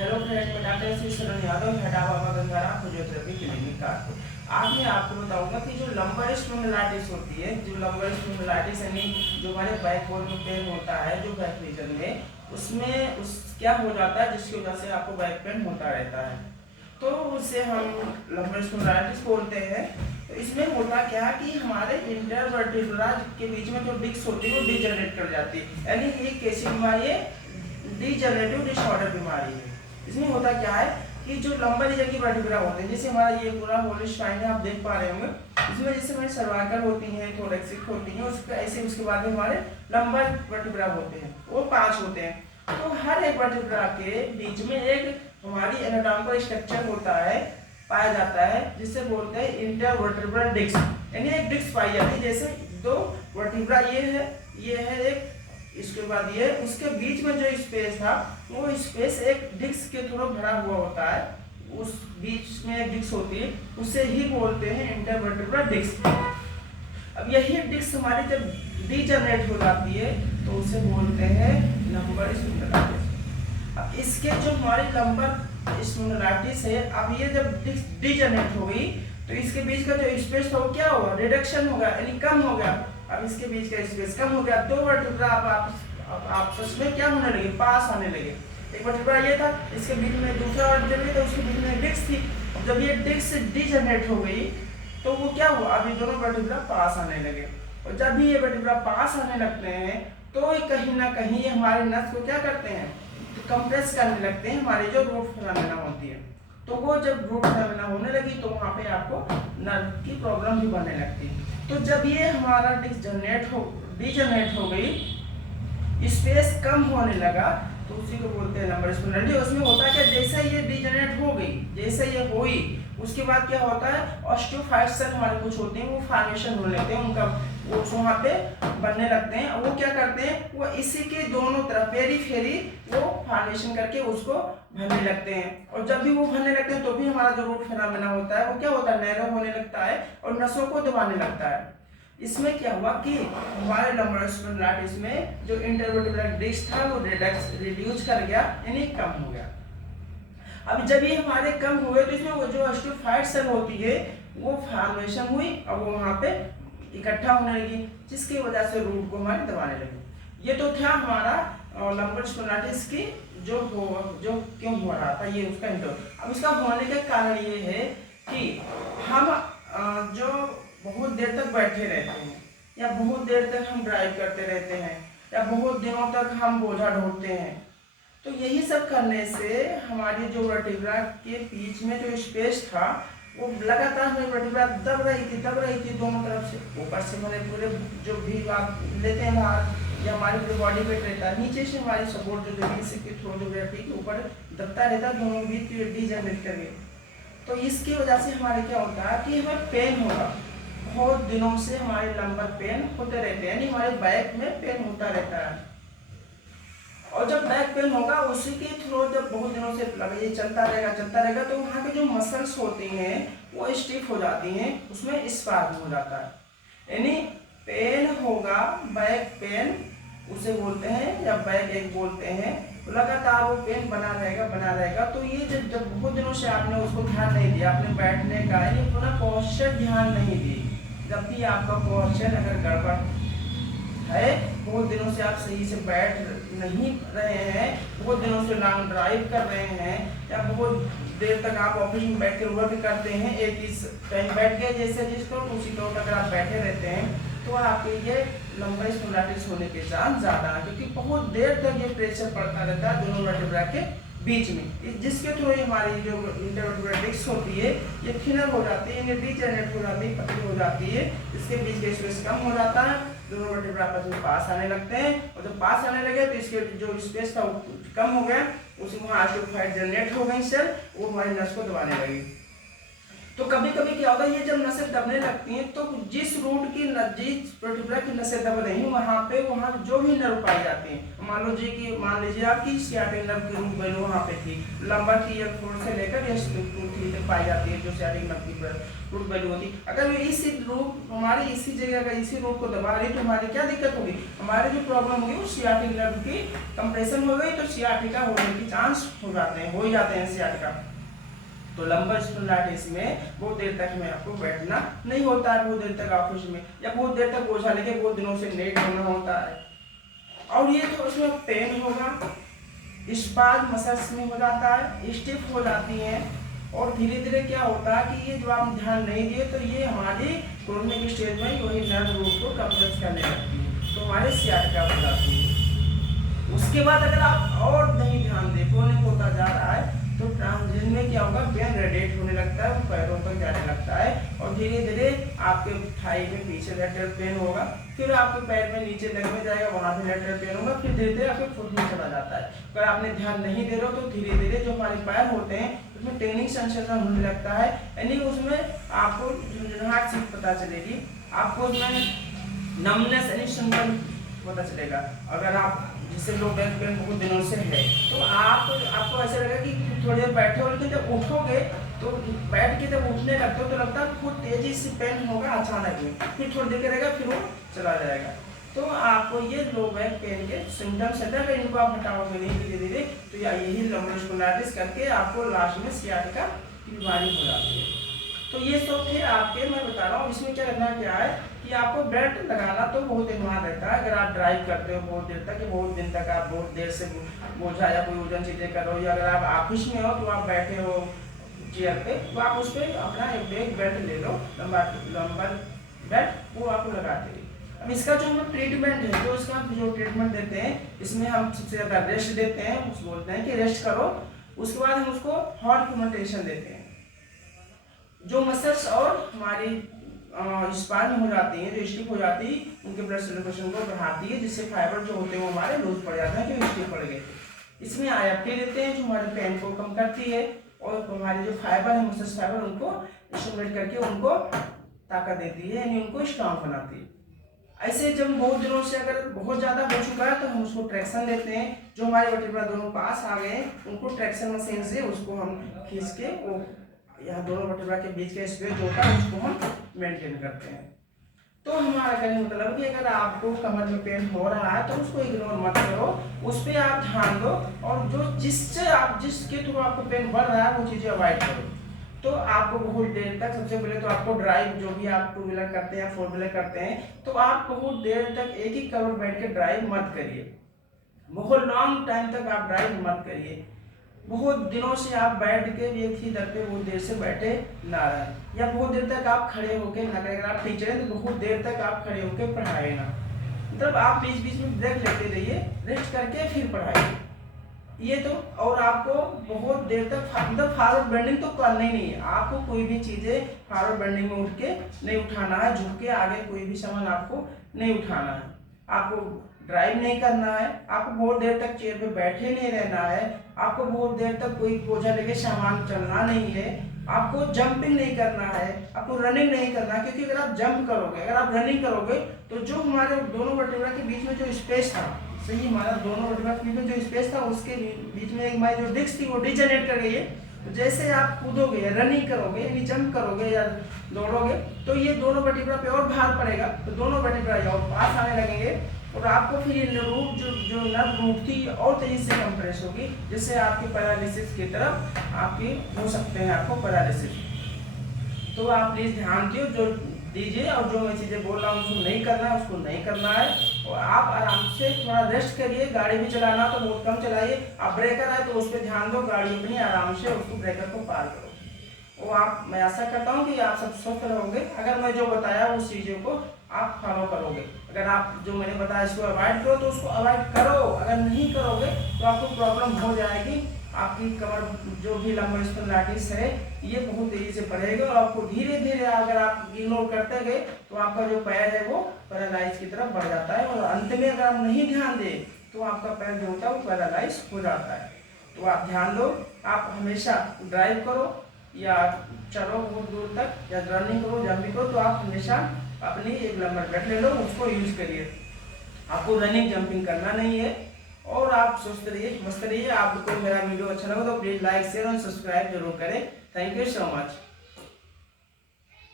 Hello friend, मैं doctor Shri Sharan Yadav, head of Baba Gangaram physiotherapy clinic का। आज मैं आपको बताऊंगा कि जो लंबर स्पॉन्डिलाइटिस होती है, जो लंबर स्पॉन्डिलाइटिस यानी जो हमारे बैकबोन में पेन होता है, जो बैक रीजन में, उसमें उस क्या हो जाता है जिसकी वजह से आपको बैक पेन होता रहता है, तो उसे हम लंबर स्पॉन्डिलाइटिस बोलते हैं। तो इसमें होता क्या है कि हमारे इंटरवर्टिब्रा के बीच में जो डिस्क होती है वो डिजनरेट कर जाती है, यानी ये कैसी बीमारी है, डीजनरेटिव डिसऑर्डर बीमारी है। इसमें होता क्या है कि जो लंबर रीजन की वर्टिब्रा होते हैं, जैसे हमारा ये पूरा होल स्पाइन है, आप देख पा रहे होंगे, इसमें जैसे हमारी सर्वाइकल होती है, थोरैक्सिक होती है, उसके ऐसे उसके बाद में हमारे लंबर वर्टिब्रा होते हैं, वो 5 होते हैं। तो हर एक वर्टिब्रा के बीच में एक हमारी एनाटॉमिकल स्ट्रक्चर होता है, पाया जाता है, जिसे बोलते हैं इंटरवर्टिब्रल डिस्क, यानी एक डिस्क पाई जाती है। जैसे दो वर्टिब्रा ये है एक, इसके बाद ये, उसके बीच में जो स्पेस था वो स्पेस एक डिस्क के थ्रू भरा हुआ होता है, उस बीच में एक डिस्क होती है, उसे ही बोलते हैं इंटरवर्टिब्रल डिस्क। अब यही डिस्क हमारी जब डीजनरेट हो जाती है तो उसे बोलते हैं लंबर स्पॉन्डिलाइटिस। अब इसके जो हमारी लंबर स्पॉन्डिलाइटिस है, अब ये जब डिस्क डीजनरेट हो गई तो इसके बीच का जो स्पेस था वो क्या हुआ, रिडक्शन हो गया, यानी कम हो गया। अब इसके बीच का स्पेस कम हो गया, दो वर्टिब्रा आपस में क्या होने लगे, पास आने लगे। एक वर्टिब्रा ये था, इसके बीच में दूसरा वर्टिब्रा था, उसके बीच में डिस्क थी। जब ये डिस्क डीजनरेट हो गई तो वो क्या हुआ, अब ये दोनों वर्टिब्रा पास आने लगे, और जब भी ये वर्टिब्रा पास आने लगते हैं तो ये कहीं ना कहीं हमारे नस को क्या करते हैं, कंप्रेस करने लगते हैं, हमारी जो रूट फिनोमेना होती है। तो वो जब रूट फिनोमेना होने लगी तो वहाँ पे आपको नर्व की प्रॉब्लम भी बनने लगती है। तो जब ये हमारा डीजनरेट हो गई, स्पेस कम होने लगा, तो उसी को बोलते हैं लंबर स्पॉन्डिलाइटिस। उसमें होता है कि जैसे ये डीजनरेट हो गई, जैसे ये हुई, उसके बाद क्या होता है, ऑस्टियोफाइट सेल हमारे कुछ होते हैं, वो फॉर्मेशन होने लगते हैं, उनका वो वहाँ पे बनने लगते हैं। वो क्या करते हैं, वो इसी के दोनों तरफ पेरीफेरी वो फॉर्मेशन करके उसको भरने लगते हैं, और जब भी वो भरने लगते हैं तो भी हमारा जो रूट फिनोमेना होता है वो क्या होता है, नैरो होने लगता है और नसों को दबाने लगता है। इसमें क्या हुआ कि हमारे लंबर स्पॉन्डिलाइटिस में जो इंटरवर्टिब्रल डिस्क था वो रिड्यूस कर गया, यानी कम हो गया। अब जब ये हमारे कम हुए तो इसमें वो जो ऑस्टियोफाइट सेल होती है वो फॉर्मेशन हुई और वो वहाँ पे इकट्ठा होने लगी, जिसकी वजह से रूट को हमारे दबाने लगी। ये तो था हमारा लंबर स्पॉन्डिलाइटिस की जो क्यों हो रहा था, ये उसका इंट्रो। अब इसका होने का कारण ये है कि हम जो बहुत देर तक बैठे रहते हैं, या बहुत देर तक हम ड्राइव करते रहते हैं, या बहुत दिनों तक हम बोझा ढोते हैं, तो यही सब करने से हमारी जो वर्टिब्रा के बीच में जो स्पेस था वो लगातार हमारी वर्टिब्रा दब रही थी दोनों तरफ से। ऊपर से हमारे पूरे जो भी आप लेते हैं बाहर, या हमारी पूरी बॉडी वेट रहता है, नीचे से हमारी सपोर्ट जो जमीन से के थ्रू जो व्यक्ति के ऊपर दबता रहता है, दोनों भी डीजनरेट करके। तो इसकी वजह से हमारे क्या होता है कि हमें पेन होगा, बहुत दिनों से हमारे लंबर पेन होते रहते हैं, यानी हमारे बैक में पेन होता रहता है। और जब बैक पेन होगा उसी के थ्रू जब बहुत दिनों से ये चलता रहेगा तो वहाँ के जो मसल्स होती हैं वो स्टिफ हो जाती हैं, उसमें स्पाज्म हो जाता है, यानी पेन होगा, बैक पेन उसे बोलते हैं, या बैक एक बोलते हैं। तो लगातार वो पेन बना रहेगा। तो ये जब बहुत दिनों से आपने उसको ध्यान नहीं दिया, अपने बैठने का ये पूरा पोस्चर ध्यान नहीं दी, जब भी आपका पोस्चर अगर गड़बड़ है, बहुत दिनों से आप सही से बैठ नहीं रहे हैं, बहुत दिनों से लॉन्ग ड्राइव कर रहे हैं, या बहुत देर तक आप ऑफिस में बैठ कर वर्क करते हैं, एक ही कहीं बैठ गए जैसे जिसको उसी को अगर आप बैठे रहते हैं तो आपके ये लंबर स्पॉन्डिलाइटिस होने के चांस ज़्यादा है, क्योंकि बहुत देर तक ये प्रेशर पड़ता रहता है दोनों वर्टिब्रा के बीच में, जिसके थ्रू हमारी जो इंटरवर्टिब्रल डिस्क होती है ये थिनर हो जाती है, डीजनरेट हो जाती है, पतली हो जाती है, इसके बीच का स्पेस कम हो जाता है, दोनों वर्टिब्रा आपस में पास आने लगते हैं, और जब पास आने लगे तो इसके जो स्पेस था वो कम हो गया, उसी वहाँ ऑस्टियोफाइट जनरेट हो गई सेल, वो हमारी नस को दबाने लगी। तो कभी कभी क्या होता है, ये जब नसें दबने लगती हैं तो जिस रूट की जिस पर्टिकुलर की नसें दब रही हैं वहाँ जो भी नर्व पाई जाती हैं, मान लीजिए आपकी सियाटिक नर्व की रूट वैल्यू वहाँ पे थी, लंबर की ईयर फोर से लेकर S2 तक पाई जाती है जो सियाटिक नर्व की रूट वैल्यू होती है। अगर इसी रूट हमारी इसी जगह का इसी रूट को दबा रही तो हमारी क्या दिक्कत होगी, हमारी जो प्रॉब्लम होगी वो सियाटिक नर्व की कंप्रेशन हो गई तो सियाटिका होने की चांस हो जाते हैं सियाटिका। तो लंबर स्पॉन्डिलाइटिस में बहुत देर तक में आपको बैठना नहीं होता है, बहुत देर तक ऑफिस में या बहुत देर तक बोझा लेके बहुत दिनों से लेट होना होता है। और ये तो उसमें पेन होगा, स्पाज मसल्स में हो जाता है, स्टिफ हो जाती हैं और धीरे धीरे क्या होता है कि ये जो आप ध्यान नहीं दिए तो ये हमारी क्रोनिक स्टेज में वही नर्व रूट को कंप्रेस करने लगती है तो हमारे सियाटिका हो जाती है। उसके बाद अगर आप और नहीं ध्यान दें, क्रोनिक होता जा रहा है तो ट्रांजिशन में क्या होगा, पेन रेडिएट होने लगता है, पैरों तक जाने लगता है और धीरे धीरे आपके थाई में पीछे लेटरल पेन होगा, फिर आपके पैर में नीचे लगने जाएगा वहां भी लेटरल पेन होगा, फिर धीरे धीरे आपके फुट में चला जाता है। अगर आपने ध्यान नहीं दे रहे हो तो धीरे धीरे जो हमारे पैर होते हैं उसमें टेनिंग सेंसेशन होने लगता है, यानी उसमें आपको झुंझुनाहट सी पता चलेगी, आपको उसमें नमनेस यानी सुनपन पता चलेगा। अगर आप जिससे लो बैक पेन बहुत दिनों से है तो आपको ऐसा लगेगा कि थोड़ी देर बैठे हो, लेकिन जब उठोगे तो बैठ के जब उठने लगते हो तो लगता है बहुत तेजी से पेन होगा अचानक में, फिर थोड़ी देर रहेगा फिर वो चला जाएगा। तो आपको ये लो बैक पेन के सिम्टम्स है, अगर इनको आप हटाओगे नहीं धीरे धीरे तो यही लंबर स्पॉन्डिलाइटिस करके आपको लास्ट में सियाटिका की बीमारी हो जाती है। तो ये सब थे आपके, मैं बता रहा हूँ इसमें क्या करना क्या है कि आपको बेल्ट लगाना तो बहुत इम्पोर्टेंट रहता है। अगर आप ड्राइव करते हो बहुत देर तक, बहुत दिन तक आप बहुत देर से बोझा या कोई वजन चीजें कर रहे हो, या अगर आप ऑफिस में हो तो आप बैठे हो चेयर पे तो आप उस पर अपना एक बेल्ट ले लो, लंबा बेल्ट, वो आपको लगाते हैं। अब इसका जो हम ट्रीटमेंट है, जो इसका जो ट्रीटमेंट देते हैं इसमें हम सबसे ज्यादा रेस्ट देते हैं, उसको बोलते हैं कि रेस्ट करो। उसके बाद हम उसको हॉट फ्यूमेंटेशन देते हैं, जो मसल्स और हमारी स्पाइन हो जाती हैं, जो स्टिफ हो जाती है, उनके ब्लड सर्कुलेशन को बढ़ाती है, जिससे फाइबर जो होते हैं वो हमारे लूज पड़ जाते हैं, जो स्टिफ पड़ गए थे। इसमें IFT देते हैं जो हमारे पेन को कम करती है और हमारे जो फाइबर है मसल्स फाइबर उनको स्टिमुलेट करके उनको ताकत देती है, यानी उनको स्ट्रांग बनाती है। ऐसे जब बहुत दिनों से अगर बहुत ज़्यादा हो चुका है तो हम उसको ट्रैक्शन देते हैं, जो हमारे वर्टिब्रा दोनों पास आ गए उनको ट्रैक्शन मशीन से उसको हम खींच के वो यहाँ दोनों वर्टिब्रा के बीच का स्पेस जो होता है उसको हम मेंटेन करते हैं। तो हमारा कहने का मतलब कि अगर आपको कमर में पेन हो रहा है तो उसको इग्नोर मत करो, उस पर आप ध्यान दो और जो जिसके थ्रू आपको पेन बढ़ रहा है वो चीज़ें अवॉइड करो। तो आपको बहुत देर तक, सबसे पहले तो आपको ड्राइव, जो भी आप 2 व्हीलर करते हैं या 4 व्हीलर करते हैं तो आप बहुत देर तक एक ही कवर बैठ के ड्राइव मत करिए, बहुत लॉन्ग टाइम तक आप ड्राइव मत करिए। बहुत दिनों से आप बैठ के एक ही दर पे बहुत देर से बैठे ना रहें, या बहुत देर तक आप खड़े होके ना करें। अगर आप टीचर हैं तो बहुत देर तक आप खड़े होके पढ़ाए ना, मतलब आप बीच बीच में ब्रेक लेते रहिए, रेस्ट करके फिर पढ़ाइए। ये तो, और आपको बहुत देर तक मतलब फॉरवर्ड बेंडिंग तो करना ही नहीं है, आपको कोई भी चीज़ें फॉरवर्ड बेंडिंग में उठ के नहीं उठाना है, झुक के आगे कोई भी सामान आपको नहीं उठाना है, आपको ड्राइव नहीं करना है, आपको बहुत देर तक चेयर पे बैठे नहीं रहना है, आपको बहुत देर तक कोई बोझा लेके सामान चलना नहीं है, आपको जंपिंग नहीं करना है, आपको रनिंग नहीं करना है। क्योंकि अगर आप जंप करोगे, अगर आप रनिंग करोगे तो जो हमारे दोनों वर्टिब्रा के बीच में जो स्पेस था, सही हमारा दोनों वर्टिब्रा के बीच में जो स्पेस था उसके बीच में हमारी जो डिस्क थी वो डिजेनरेट कर गई है। तो जैसे आप कूदोगे, रनिंग करोगे यानी जंप करोगे या दौड़ोगे तो ये दोनों वर्टिब्रा पे और भार पड़ेगा, तो दोनों वर्टिब्रा और पास आने लगेंगे और आपको फिर ये रूट जो नर्व रूट थी और तेजी से कंप्रेस होगी, जिससे आपकी पैरालिसिस की तरफ आपकी हो सकते हैं आपको पैरालिसिस। तो आप प्लीज ध्यान दीजिए और जो मैं चीजें बोल रहा हूँ उसको नहीं करना है, उसको नहीं करना है। और आप आराम से थोड़ा रेस्ट करिए, गाड़ी भी चलाना तो बहुत कम चलाइए, आप ब्रेकर है तो उस पर ध्यान दो, गाड़ी अपनी आराम से उसको ब्रेकर को पार करो। और आप, मैं आशा करता हूँ कि आप सब स्वस्थ रहोगे अगर मैं जो बताया उस चीज़ों को आप फॉलो करोगे। अगर आप जो मैंने बताया इसको अवॉइड करो तो उसको अवॉइड करो, अगर नहीं करोगे तो आपको प्रॉब्लम हो जाएगी। आपकी कमर जो भी लंबर स्पॉन्डिलाइटिस है ये बहुत तेजी से बढ़ेगा और आपको धीरे धीरे अगर आप इग्नोर करते गए तो आपका जो पैर है वो पैरालाइज की तरफ बढ़ जाता है और अंत में अगर आप नहीं ध्यान दें तो आपका पैर जो होता है वो पैरालाइज हो जाता है। तो आप ध्यान दो, आप हमेशा ड्राइव करो, या चलो बहुत दूर तक या रनिंग करो, जंपिंग करो, तो आप हमेशा अपनी एक लंबर पैड ले लो, उसको यूज करिए। आपको रनिंग जंपिंग करना नहीं है और आप स्वस्थ रहिए, मस्त रहिए। आपको मेरा वीडियो अच्छा लगा तो प्लीज लाइक शेयर और सब्सक्राइब जरूर करें। Thank you so much.